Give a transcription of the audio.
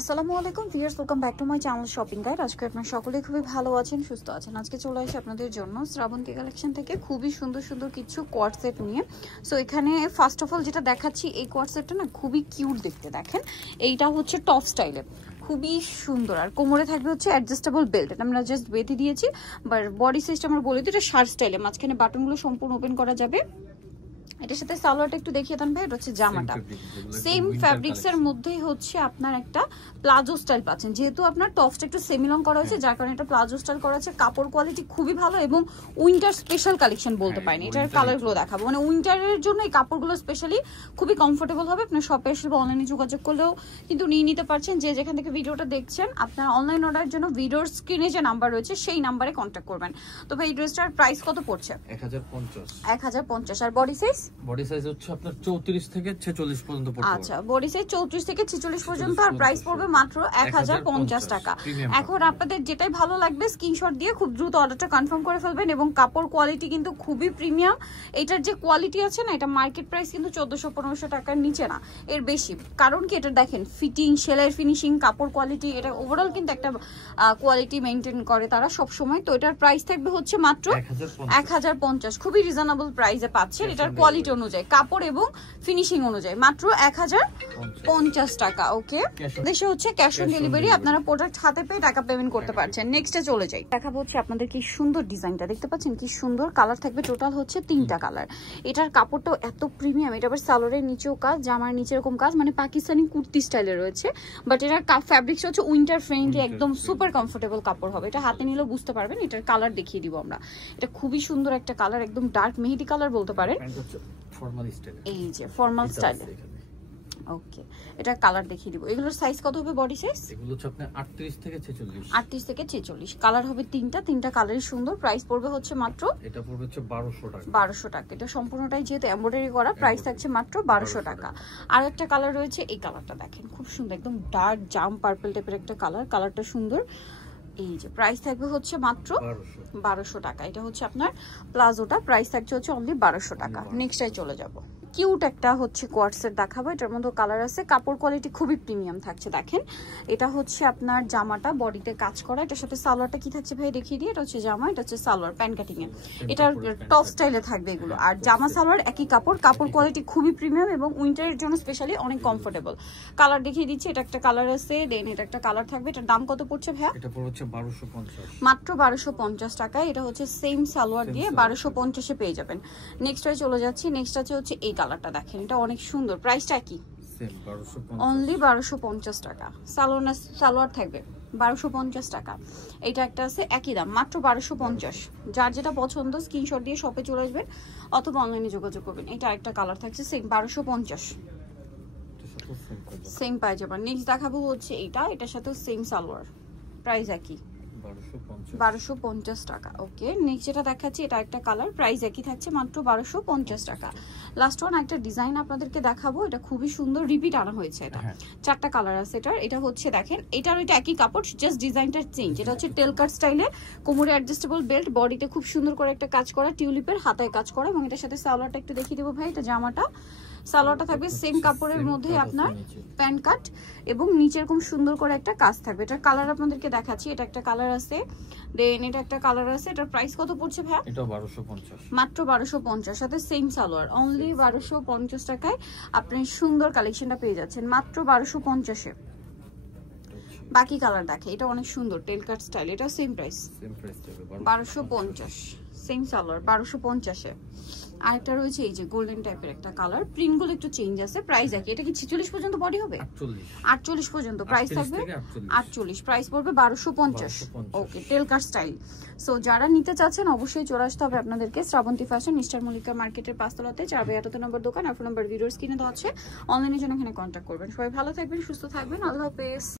আসসালামু আলাইকুম viewers, welcome back to my channel shopping guide. আজকে আপনারা সকলেই খুবই ভালো আছেন, সুস্থ আছেন। আজকে চলে আসি আপনাদের জন্য শ্রাবন্তী কালেকশন থেকে খুবই সুন্দর সুন্দর কিছু কোয়ার্ড সেট নিয়ে। সো এখানে ফার্স্ট অফ অল যেটা দেখাচ্ছি, এই কোয়ার্ড সেটটা না খুবই কিউট দেখতে। দেখেন এইটা হচ্ছে টপ স্টাইলে, খুবই সুন্দর। আর কোমরে থাকবে হচ্ছে অ্যাডজাস্টেবল বেল্ট, এটা আমরা জাস্ট বেঁধে দিয়েছি। বাট বডি সাইজটা আমরা বলে দিই, এটা শার্ট স্টাইলে, মাঝখানে বাটনগুলো সম্পূর্ণ ওপেন করা যাবে। এটার সাথে সালোয়ারটা একটু দেখিয়ে দেন ভাই। এটা হচ্ছে জামাটা সেম ফ্যাব্রিক্স এর মধ্যেই হচ্ছে আপনার একটা প্লাজো স্টাইল পাচ্ছেন। যেহেতু আপনার টপসটা একটু সেমি লং করা হয়েছে, যার কারণে এটা প্লাজো স্টাইল করা আছে। কাপড় কোয়ালিটি খুবই ভালো এবং উইন্টার স্পেশাল কালেকশন বলতে পারেন। এটার কালারগুলো দেখাবো, মানে উইন্টারের জন্য এই কাপড়গুলো স্পেশালি খুবই কমফোর্টেবল হবে। আপনার শপে এসে বা অনলাইনে যোগাযোগ করলেও কিন্তু নিয়ে নিতে পারছেন। যে যেখান থেকে ভিডিওটা দেখছেন, আপনার অনলাইন অর্ডারের জন্য ভিডিওর স্ক্রিনে যে নাম্বার রয়েছে সেই নাম্বারে কন্ট্যাক্ট করবেন। তো ভাই এই ড্রেসটার প্রাইস কত পড়ছে? 1050। আর বডি সাইজ হচ্ছে আপনার 34 থেকে 46 পর্যন্ত পড়বে। আচ্ছা, বডি সাইজ 34 থেকে 46 পর্যন্ত। আর প্রাইস পড়বে মাত্র 1050 টাকা। এখন আপনাদের যেটাই ভালো লাগবে স্ক্রিনশট দিয়ে খুব দ্রুত অর্ডারটা কনফার্ম করে ফেলবেন। এবং কাপড় কোয়ালিটি কিন্তু খুবই প্রিমিয়াম। এটার যে কোয়ালিটি আছে না, এটা মার্কেট প্রাইস কিন্তু 1400-1500 টাকার নিচে না, এর বেশি। কারণ কি, এটা দেখেন ফিটিং, সেলাইয়ের ফিনিশিং, কাপড় কোয়ালিটি, এটা ওভারঅল কিন্তু একটা কোয়ালিটি মেনটেন করে তারা সব সময়। তো এটার প্রাইস থাকবে হচ্ছে মাত্র 1050। খুবই রিজনেবল প্রাইসে পাচ্ছেন। এটার কোয়ালিটি অনুযায়ী, কাপড় এবং ফিনিশিং অনুযায়ী মাত্র 1050 টাকা। ওকে, দেশে হচ্ছে ক্যাশ অন ডেলিভারি, আপনারা প্রোডাক্ট হাতে পেয়ে টাকা পেমেন্ট করতে পারছেন। নেক্সটে চলে যাই, দেখাবো হচ্ছে আপনাদের কি সুন্দর ডিজাইনটা। দেখতে পাচ্ছেন কি সুন্দর কালার থাকবে, টোটাল হচ্ছে 3টা কালার। এটার কাপড়টাও এত প্রিমিয়াম। এটা আবার সালোয়ারের নিচেও কাজ, জামার নিচে এরকম কাজ, মানে পাকিস্তানি কুর্তি স্টাইলে রয়েছে। বাট এটার ফ্যাব্রিক্স হচ্ছে উইন্টার ফ্রেন্ডলি, একদম সুপার কমফোর্টেবল কাপড় হবে। এটা হাতে নিলেও বুঝতে পারবেন। এটার কালার দেখিয়ে দিব আমরা। এটা খুবই সুন্দর একটা কালার, একদম ডার্ক মেহেদি কালার বলতে পারেন। এই যে ফর্মাল স্টাইল। ওকে, এটা কালার দেখিয়ে দিব। এগুলোর সাইজ কত হবে? বডি সাইজ এগুলো হচ্ছে আপনার 38 থেকে 46। 38 থেকে 46। কালার হবে তিনটা কালারই সুন্দর। প্রাইস পড়বে হচ্ছে মাত্র, এটা পড়বে হচ্ছে 1200 টাকা। 1200 টাকা। এটা সম্পূর্ণটাই যেহেতু এমব্রয়ডারি করা, প্রাইস থাকছে মাত্র 1200 টাকা। আর একটা কালার রয়েছে, এই কালারটা দেখেন খুব সুন্দর, একদম ডার্ক জাম পার্পল টাইপের একটা কালার। কালারটা সুন্দর। এই যে প্রাইস থাকবে হচ্ছে মাত্র 1200 টাকা। এটা হচ্ছে আপনার প্লাজোটা, প্রাইস থাকছে হচ্ছে অনলি 1200 টাকা। নেক্সটে চলে যাব, কিউট একটা হচ্ছে কোয়ার্ড সেট দেখাবো। এটার মধ্যে কালার আছে, কাপড় কোয়ালিটি খুবই প্রিমিয়াম থাকছে। দেখেন এটা হচ্ছে আপনার জামাটা, বডিতে কাজ করা। এটার সাথে সালোয়ারটা কি থাকছে ভাই দেখিয়ে দিই। এটা হচ্ছে জামা, এটা হচ্ছে সালোয়ার প্যান্ট কাটিং এ। এটার টপ স্টাইলে থাকবে এগুলো। আর জামা সালোয়ার একই কাপড়, কাপড় কোয়ালিটি খুবই প্রিমিয়াম এবং উইন্টারের জন্য স্পেশালি অনেক কমফোর্টেবল। কালার দেখিয়ে দিচ্ছি, এটা একটা কালার আছে, দেন এটা একটা কালার থাকবে। এটার দাম কত পড়ছে ভাইয়া? এটা পড়ছে 1250, মাত্র 1250 টাকায়। এটা হচ্ছে সেম সালোয়ার দিয়ে 1250 এ পেয়ে যাবেন। নেক্সট চলে যাচ্ছি, নেক্সট আছে হচ্ছে এই কালারটা। দেখেন এটা অনেক সুন্দর, প্রাইসটা কি? অনলি 1250 টাকা। সালোয়ার থাকবে 1250 টাকা। এটা একটা আছে একই দাম, মাত্র 1250। যার যেটা পছন্দ স্ক্রিনশট দিয়ে শপে চলে আসবেন অথবা অনলাইনে যোগাযোগ করবেন। এটা একটা কালার থাকছে সেম 1250, সেম পাই যাবেন। নেক্সট দেখাবো হচ্ছে এইটা, এটার সাথেও সেম সালোয়ার, প্রাইস একই 1250 টাকা। ওকে, নেক্সট যেটা দেখাচ্ছি, এটা একটা কালার, প্রাইস একই থাকছে মাত্র 1250 টাকা। লাস্ট ওয়ান একটা ডিজাইন আপনাদেরকে দেখাবো, এটা খুবই সুন্দর, রিপিট আনা হয়েছে। এটা 4টা কালার আছে এটার। এটা হচ্ছে দেখেন এটার ওইটা একই কাপড়, জাস্ট ডিজাইনটা চেঞ্জ। এটা হচ্ছে টেল কাট স্টাইলে, কোমরে অ্যাডজাস্টেবল বেল্ট, বডিতে খুব সুন্দর করে একটা কাজ করা, টিউলিপের হাতায় কাজ করা। এবং এটার সাথে সালোয়ারটা একটু দেখিয়ে দেবো ভাই। এটা জামাটা, সালোয়ারটা থাকবে সেম কাপড়ের মধ্যে আপনার প্যান্ট কাট এবং নিচে এরকম সুন্দর করে একটা কাজ থাকবে। এটার কালার আপনাদেরকে দেখাচ্ছি, এটা একটা কালার আছে, দেন এটা একটা কালার আছে। এটার প্রাইস কত পড়ছে ভাই? এটা 1250, মাত্র 1250, সাথে সেম সালোয়ার। অনলি 1250 টাকায় আপনি সুন্দর কালেকশনটা পেয়ে যাচ্ছেন মাত্র 1250 এ। বাকি কালার দেখে, এটা অনেক সুন্দর টেল কাট স্টাইল, এটা সেম প্রাইস 1250, সেম সালোয়ার 1250 এ। আরেকটা রয়েছে এই যে গোল্ডেন টাইপের একটা কালার, প্রিন্টগুলো একটু চেঞ্জ আছে, প্রাইস একই। এটা কি 46 পর্যন্ত বডি হবে? 48 পর্যন্ত প্রাইস থাকবে, 48 প্রাইস পড়বে 1250। ওকে, টেল কাট স্টাইল। সো যারা নিতে চাচ্ছেন অবশ্যই চলে আসতে হবে আপনাদেরকে শ্রাবন্তী ফ্যাশন, মিস্টার মল্লিকা মার্কেটের 5 তলাতে, 4/8 নম্বর দোকান। আর ফোন নাম্বার ভিডিওর স্ক্রিনে দেওয়া আছে, অনলাইনের জন্য এখানে কন্ট্যাক্ট করবেন। সবাই ভালো থাকবেন, সুস্থ থাকবেন, আল্লাহ হাফেজ।